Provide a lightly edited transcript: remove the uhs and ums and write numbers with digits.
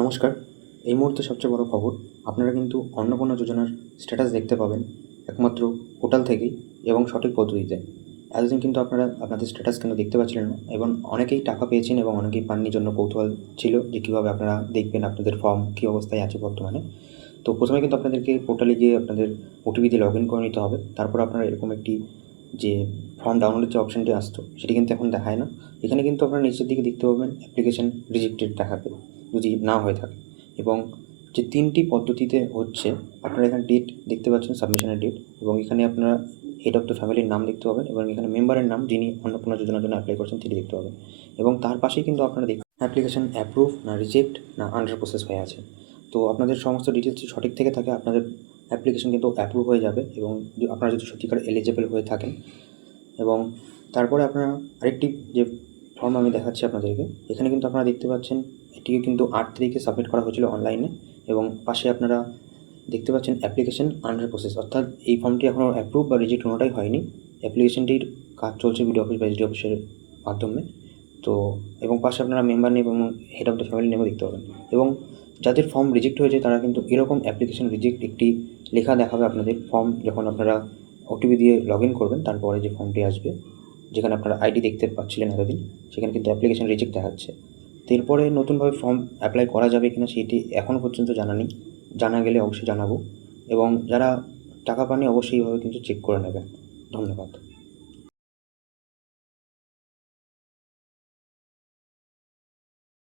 নমস্কার। এই মুহূর্তে সবচেয়ে বড় খবর, আপনারা কিন্তু অন্নপূর্ণা যোজনার স্ট্যাটাস দেখতে পাবেন একমাত্র পোর্টাল থেকেই এবং সঠিক পদ্ধতিতে। এতদিন কিন্তু আপনারা আপনাদের স্ট্যাটাস কিন্তু দেখতে পাচ্ছিলেন না এবং অনেকেই টাকা পেয়েছেন এবং অনেকেই পাননি, জন্য কৌতূহল ছিল যে কীভাবে আপনারা দেখবেন আপনাদের ফর্ম কী অবস্থায় আছে বর্তমানে। তো প্রথমে কিন্তু আপনাদেরকে পোর্টালে গিয়ে আপনাদের ওটিপি দিয়ে লগ ইন করে নিতে হবে। তারপর আপনারা এরকম একটি যে ফর্ম ডাউনলোডের যে অপশানটি আসতো সেটি কিন্তু এখন দেখায় না। এখানে কিন্তু আপনারা নিচের দিকে দেখতে পাবেন অ্যাপ্লিকেশন রিজেক্টেড দেখাবে যদি না হয়ে থাকে। এবং যে ৩টি পদ্ধতিতে হচ্ছে, আপনারা এখানে ডেট দেখতে পাচ্ছেন, সাবমিশনের ডেট, এবং এখানে আপনারা হেড অফ দ্য ফ্যামিলির নাম দেখতে পাবেন এবং এখানে মেম্বারের নাম যিনি অন্নপূর্ণা যোজনার জন্য অ্যাপ্লাই করছেন সেটি দেখতে পাবেন। এবং তার পাশেই কিন্তু আপনারা অ্যাপ্লিকেশন অ্যাপ্রুভ না রিজেক্ট না আন্ডার প্রসেস হয়ে আছে। তো আপনাদের সমস্ত ডিটেলস যদি সঠিক থেকে থাকে আপনাদের অ্যাপ্লিকেশন কিন্তু অ্যাপ্রুভ হয়ে যাবে এবং আপনারা যদি সত্যিকার এলিজেবল হয়ে থাকেন। এবং তারপরে আপনারা আরেকটি যে ফর্ম আমি দেখাচ্ছি আপনাদেরকে, এখানে কিন্তু আপনারা দেখতে পাচ্ছেন এটিকে কিন্তু 8 তারিখে সাবমিট করা হয়েছিল অনলাইনে এবং পাশে আপনারা দেখতে পাচ্ছেন অ্যাপ্লিকেশন আন্ডার প্রসেস, অর্থাৎ এই ফর্মটি এখনও অ্যাপ্রুভ বা রিজেক্ট কোনোটাই হয়নি। অ্যাপ্লিকেশনটির কাজ চলছে বিডিও অফিস বা এসডি অফিসের মাধ্যমে। তো এবং পাশে আপনারা মেম্বার নেম এবং হেড অফ দ্য ফ্যামিলি নেমও দেখতে পাবেন। এবং যাদের ফর্ম রিজেক্ট হয়েছে তারা কিন্তু এরকম অ্যাপ্লিকেশন রিজেক্ট একটি লেখা দেখাবে আপনাদের ফর্ম যখন আপনারা ওটিপি দিয়ে লগ ইন করবেন। তারপরে যে ফর্মটি আসবে, যেখানে আপনারা আইডি দেখতে পাচ্ছিলেন এতদিন, সেখানে কিন্তু অ্যাপ্লিকেশন রিজেক্ট দেখাচ্ছে। তো এরপরে নতুনভাবে ফর্ম অ্যাপ্লাই করা যাবে কিনা সেটি এখনও পর্যন্ত জানা নেই। জানা গেলে অবশ্যই জানাবো। এবং যারা টাকা পাননি অবশ্যই এইভাবে কিন্তু চেক করে নেবেন। ধন্যবাদ।